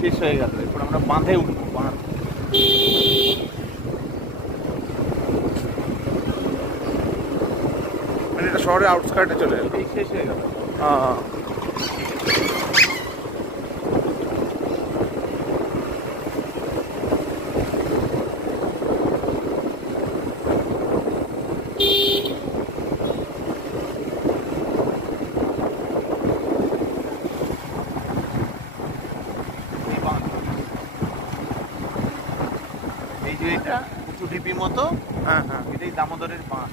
শেষ হয়ে গেল, এরপর আমরা বাঁধে উঠবো। বাঁধ মানে এটা শহরের আউটস্কার্টে চলে এলো, এই শেষ হয়ে গেল। এই যে এটা উঁচু ঢিপি মতো, হ্যাঁ হ্যাঁ। এটাই দামোদরের বাঁধ।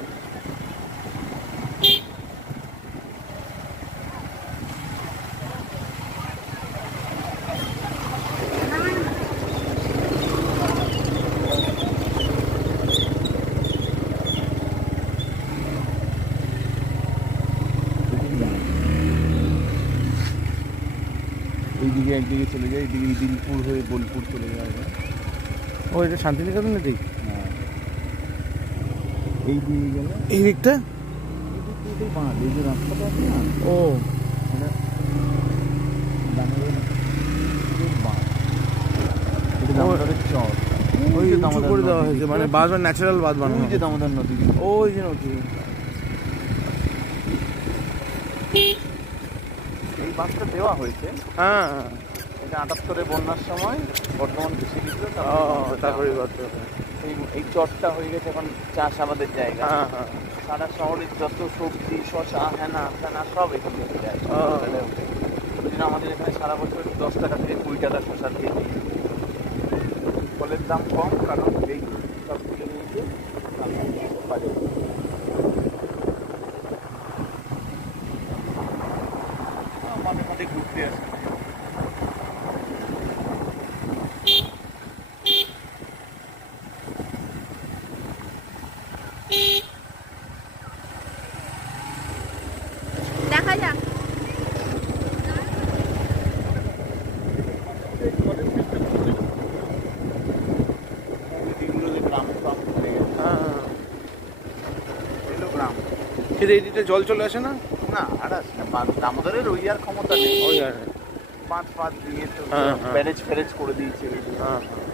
এইদিকে একদিকে চলে যায়, এইদিকে দিলপুর হয়ে বোলপুর চলে যাওয়া যায়। ও এটা শান্তিনিকেতনের দিক, হ্যাঁ, এই দিকে গেলে এই দিকটা। এটাই বাঁধ, এই যে রাস্তাটা আছে না, ও এটা দামোদরের বাঁধ, এটা দামোদরের চর। ওই উঁচু করে দেওয়া হয়েছে, মানে বাঁধ ন্যাচারাল বাঁধ বানানো। ওই যে দামোদর নদী, ওই যে নদী। এই বাঁধটা দেওয়া হয়েছে। হ্যাঁ, এটা 78-এ বন্যার সময় বর্তমান বেশি দিচ্ছিল, তারপরে এই চরটা হয়ে গেছে এখন চাষাবাদের জায়গা। হ্যাঁ হ্যাঁ। সারা শহরের যত সবজি, শশা, হেনা ফেনা সব এখান থেকে যায়। ওই জন্য আমাদের এখানে সারা বছর 10 টাকা থেকে 20 টাকা শশার কেজি। ফলের দাম কম, কারণ এই সব তুলে নিয়েছে বাজারে। মাঝে মাঝে ঘুরতে আসে। দেখা যাক। এই দিকটা জল চলে আসে না? না, আর আসে না। দামোদরের ওই আর ক্ষমতা নেই। ওই আর বাঁধ ফাঁধ দিয়ে তো হ্যাঁ, হ্যাঁ। ব্যারেজ ফ্যারেজ করে দিয়েছে। হ্যাঁ হ্যাঁ।